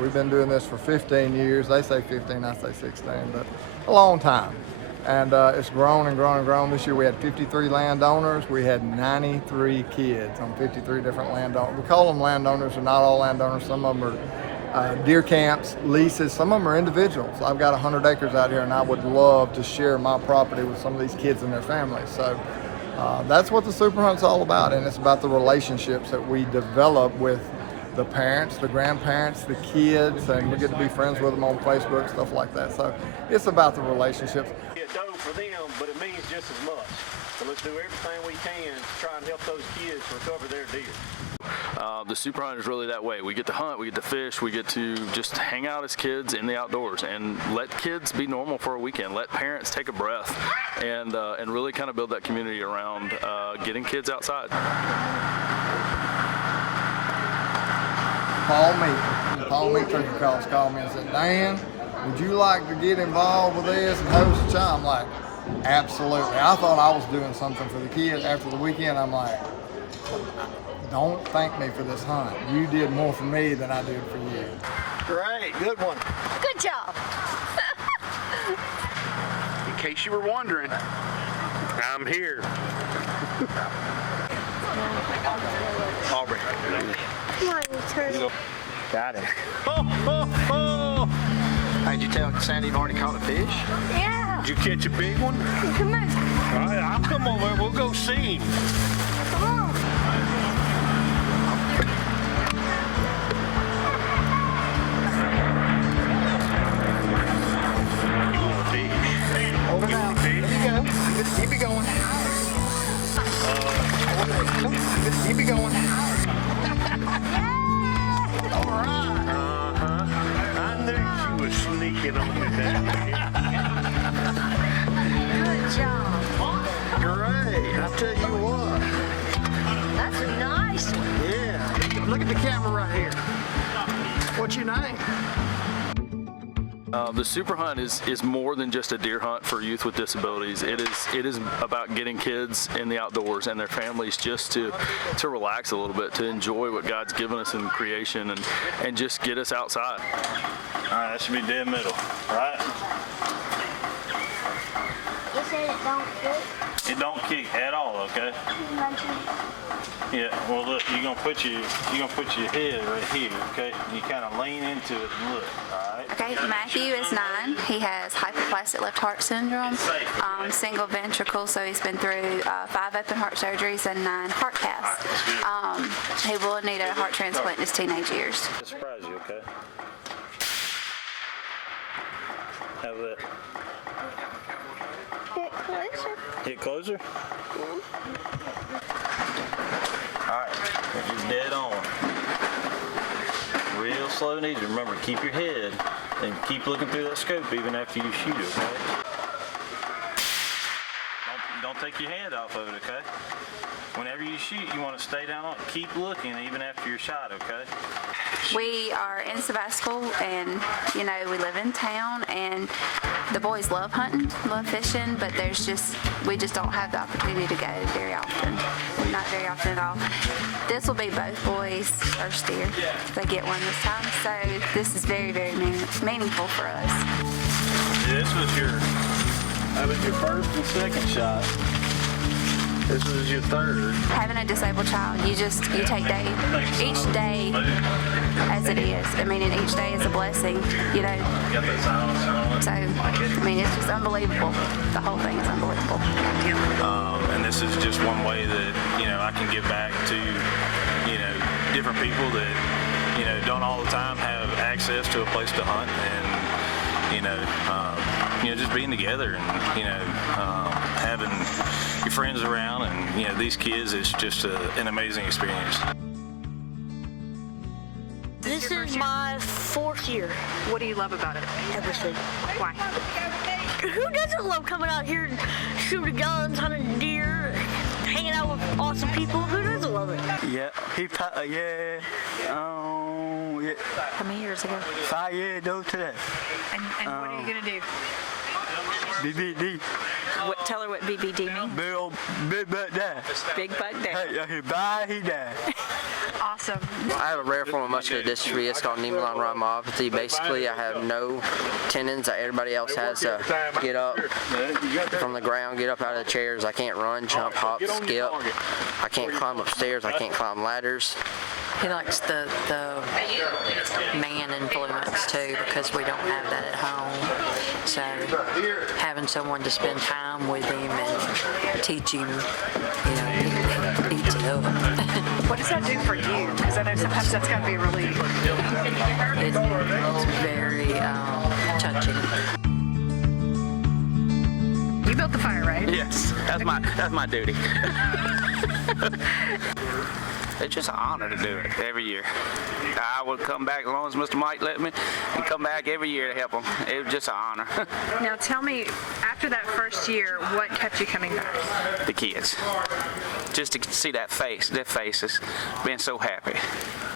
We've been doing this for 15 years. They say 15, I say 16, but a long time. And it's grown and grown and grown. This year we had 53 landowners. We had 93 kids on 53 different landowners. We call them landowners. They're not all landowners. Some of them are deer camps, leases. Some of them are individuals. I've got 100 acres out here, and I would love to share my property with some of these kids and their families. So that's what the Super Hunt's all about, and it's about the relationships that we develop with the parents, the grandparents, the kids, and we get to be friends with them on Facebook, stuff like that. So it's about the relationships. It's dope for them, but it means just as much. So let's do everything we can to try and help those kids recover their deer. The Super Hunt is really that way. We get to hunt, we get to fish, we get to just hang out as kids in the outdoors and let kids be normal for a weekend. Let parents take a breath and really kind of build that community around getting kids outside. Paul Meek Turkey Calls called me and said, Dan, would you like to get involved with this and host a child? I'm like, absolutely. I thought I was doing something for the kids after the weekend. I'm like, don't thank me for this hunt. You did more for me than I did for you. Great, good one. Good job. In case you were wondering, I'm here. Auburn. Come on, you turtle. Got it. Oh. Hey, did you tell Sandy you've already caught a fish? Yeah. Did you catch a big one? Come on. All right, I'll come over. We'll go see him. Come on. Hold him out. There you go. Keep it going. Keep it going. All right. I knew she was sneaking on me there. Good job. Great. I tell you what. That's a nice one. Yeah. Look at the camera right here. What's your name? The Super Hunt is more than just a deer hunt for youth with disabilities. It is about getting kids in the outdoors and their families just to relax a little bit, to enjoy what God's given us in creation and just get us outside. All right, that should be dead middle, right? You said it don't fit? It don't kick at all, okay? Yeah, well look, you're gonna put your head right here, okay? You kind of lean into it and look, all right? Okay, Matthew is 9. He has hypoplastic left heart syndrome, single ventricle, so he's been through 5 open heart surgeries and 9 heart caths. He will need a heart transplant in his teenage years. I'll surprise you, okay? How's that? Hit closer. Hit closer? All right, you're dead on. Real slow and easy. Remember, keep your head and keep looking through that scope even after you shoot, okay? Don't take your hand off of it, okay? Whenever you shoot, you want to stay down on it. Keep looking even after your shot, okay? We are in Sebastopol, and we live in town, and the boys love hunting, love fishing, but we just don't have the opportunity to go very often. Not very often at all. This will be both boys' first deer. They get one this time, so this is very, very meaningful for us. This was your first and second shot. This was your third. Having a disabled child, you take each day as it is. And each day is a blessing, So, it's just unbelievable. The whole thing is unbelievable. And this is just one way that, I can give back to, different people that, don't all the time have access to a place to hunt and, just being together and, having your friends around and, these kids is just an amazing experience. This is my 4th year. What do you love about it? Everything. Why? Who doesn't love coming out here and shooting guns, hunting deer, hanging out with awesome people? Who doesn't love it? Yeah, yeah. How many years ago? 5 years ago today. And what are you going to do? BBD. Tell her what BBD means. Big buck day. Big Buck Day. Hey, he died. Awesome. I have a rare form of muscular dystrophy. It's called neuromyopathy. Basically, I have no tendons that everybody else has to get up from the ground, get up out of the chairs. I can't run, jump, hop, skip. I can't climb upstairs. I can't climb ladders. He likes the man influence too, because we don't have that at home. So having someone to spend time with him and teach him, he eats it up. What does that do for you? Because I know sometimes that's got to be a relief. It's very touching. You built the fire, right? Yes, that's my duty. It's just an honor to do it every year. I would come back as long as Mr. Mike let me, and come back every year to help him. It was just an honor. Now tell me, after that first year, what kept you coming back? The kids. Just to see their faces, being so happy.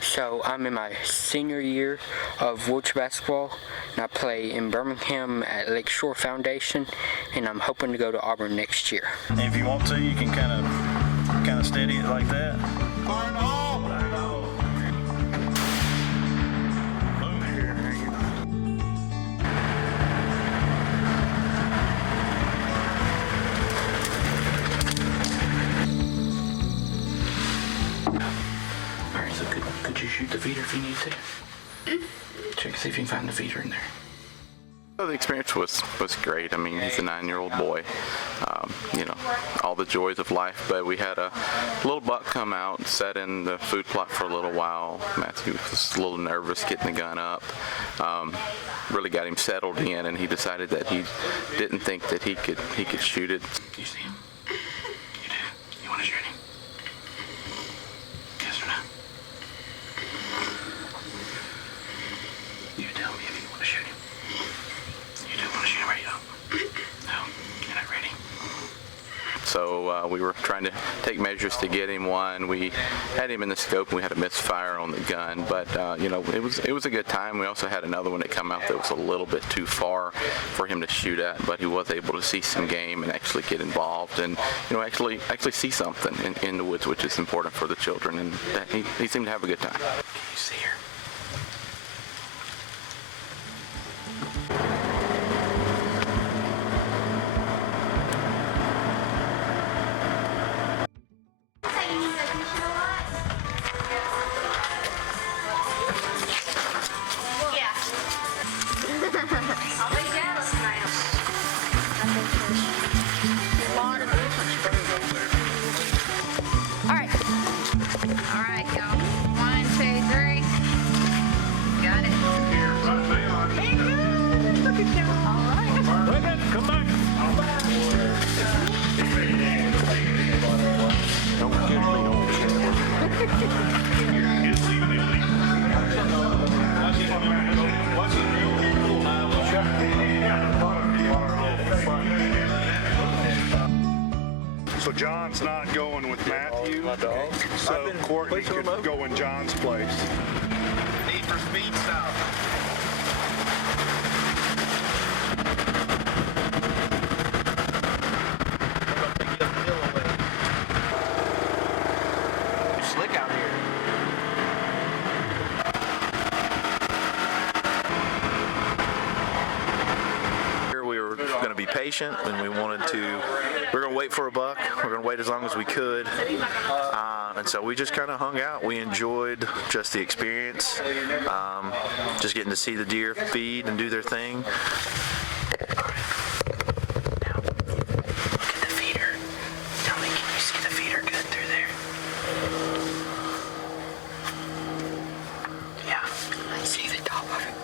So I'm in my senior year of wheelchair basketball, and I play in Birmingham at Lakeshore Foundation, and I'm hoping to go to Auburn next year. If you want to, you can kind of steady it like that. Alright, so could you shoot the feeder if you need to? Check, see if you can find the feeder in there. Well, the experience was great. I mean, he's a 9-year-old boy. All the joys of life. But we had a little buck come out, sat in the food plot for a little while. Matthew was a little nervous getting the gun up. Really got him settled in, and he decided that he didn't think that he could shoot it. You see him? You do? You want to shoot him? Yes or no? You tell me if you want to shoot him. You do want to shoot him, right? No, you're not ready. So we were trying to take measures to get him one. We had him in the scope, and we had a misfire on the gun, but it was a good time. We also had another one that come out that was a little bit too far for him to shoot at, but he was able to see some game and actually get involved and actually see something in the woods, which is important for the children, and he seemed to have a good time. Can you see her? So John's not going with Matthew, so Courtney could go in John's place. Need for speed stop. Slick out here. We were going to be patient, and we were going to wait for a buck. We're going to wait as long as we could, and so we just kind of hung out. We enjoyed just the experience, just getting to see the deer feed and do their thing. Now, look at the feeder. Tell me, can you see the feeder good through there? Yeah, I see the top of it.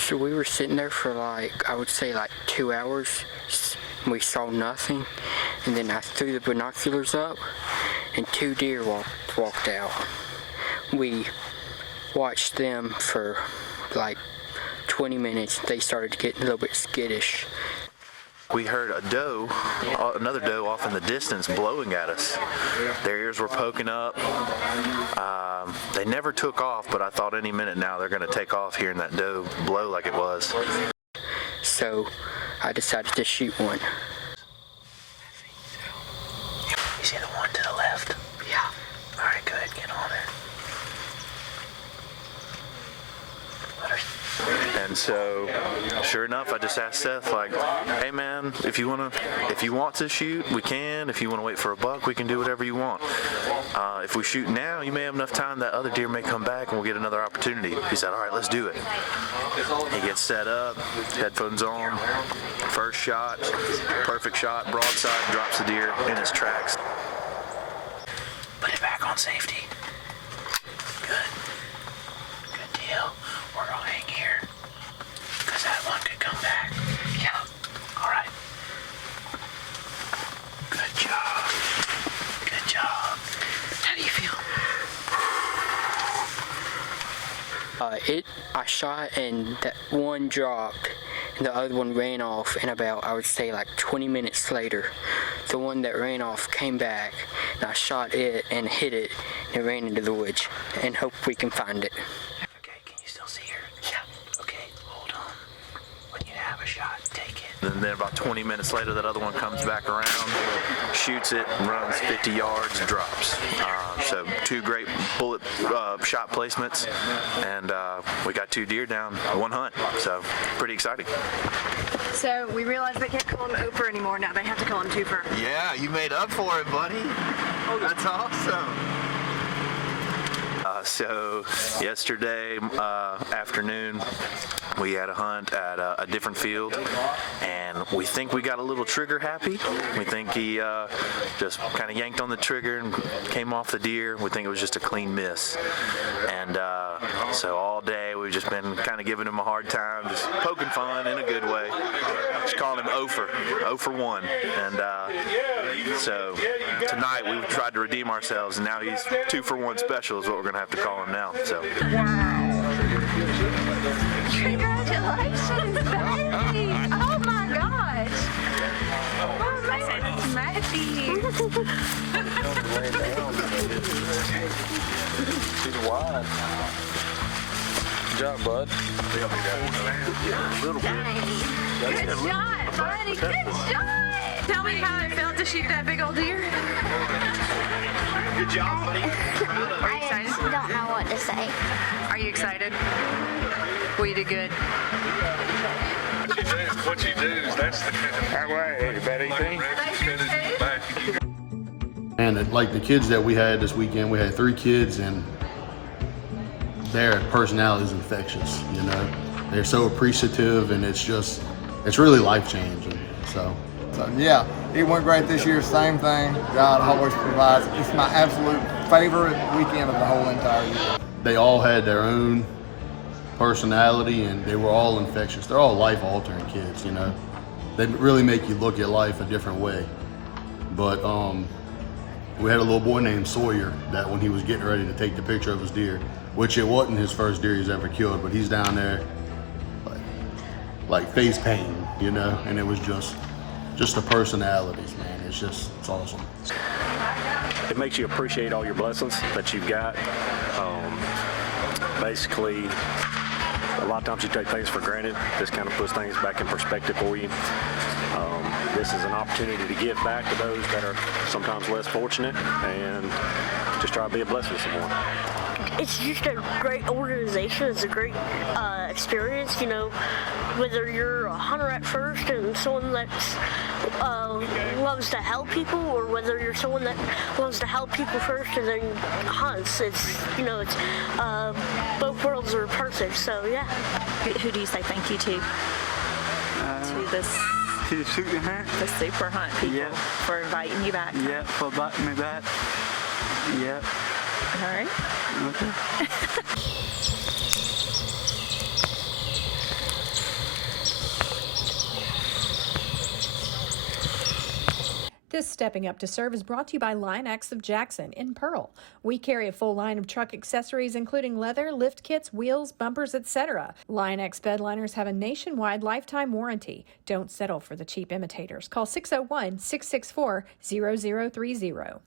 So we were sitting there for I would say 2 hours. We saw nothing, and then I threw the binoculars up, and 2 deer walked out. We watched them for 20 minutes. They started getting a little bit skittish. We heard another doe off in the distance blowing at us. Their ears were poking up. They never took off, but I thought any minute now they're going to take off hearing that doe blow like it was. So I decided to shoot one. You see the one to the left? Yeah. And so, sure enough, I just asked Seth, like, hey man, if you want to shoot, we can. If you want to wait for a buck, we can do whatever you want. If we shoot now, you may have enough time that other deer may come back and we'll get another opportunity. He said, all right, let's do it. He gets set up, headphones on, first shot, perfect shot, broadside, drops the deer in his tracks. Put it back on safety. Good. Good deal. We're gonna hang here, because that one could come back. Yeah. All right. Good job. Good job. How do you feel? I shot and that one dropped and the other one ran off, and about, I would say, like 20 minutes later, the one that ran off came back and I shot it and hit it and it ran into the woods, and hope we can find it. Okay, can you still see her? Yeah. Okay, hold on. When you have a shot, take it. And then about 20 minutes later, that other one comes back around, shoots it, runs 50 yards, and drops. So 2 great bullet shot placements, and we got 2 deer down, 1 hunt. So pretty exciting. So we realized they can't call him Oprah anymore. Now they have to call him Twofer. Yeah, you made up for it, buddy. Oh, that's awesome. So yesterday afternoon, we had a hunt at a different field, and we think we got a little trigger happy. We think he just kind of yanked on the trigger and came off the deer. We think it was just a clean miss. And so all day we've just been kind of giving him a hard time, just poking fun in a good way. Just calling him 0 for 1. And so tonight we tried to redeem ourselves, and now he's 2 for 1 special is what we're going to have to call him now. So. Congratulations, baby! Oh my gosh! Oh man, it's Matthew. She's wide. Good job, bud. A little bit. Good shot, buddy. Good shot. Tell me how it felt to shoot that big old deer. Good job, buddy. I don't know what to say. Are you excited? Well, you did good. What you do is that's the that way. About anything? And like the kids that we had this weekend, we had 3 kids, and their personality is infectious. You know, they're so appreciative, and it's really life changing. So yeah, it went great this year. Same thing. God always provides. It's my absolute favorite weekend of the whole entire year. They all had their own personality, and they were all infectious. They're all life-altering kids, you know. They really make you look at life a different way. But we had a little boy named Sawyer that when he was getting ready to take the picture of his deer, which it wasn't his first deer he's ever killed, but he's down there like face painting, you know, and it was just the personalities, man. It's awesome. It makes you appreciate all your blessings that you've got. Basically, a lot of times you take things for granted. This kind of puts things back in perspective for you. This is an opportunity to give back to those that are sometimes less fortunate, and just try to be a blessing to someone. It's just a great organization. It's a great experience, you know, whether you're a hunter at first and someone that loves to help people, or whether you're someone that loves to help people first and then hunts. It's, you know, it's both worlds are perfect, so yeah. Who do you say thank you to? To the super hunt. The super hunt people. Yep. For inviting you back. Yep, for inviting me back. Yep. All right. Okay. This Stepping Up to Serve is brought to you by Line-X of Jackson in Pearl. We carry a full line of truck accessories, including leather, lift kits, wheels, bumpers, etc. Line-X bedliners have a nationwide lifetime warranty. Don't settle for the cheap imitators. Call 601-664-0030.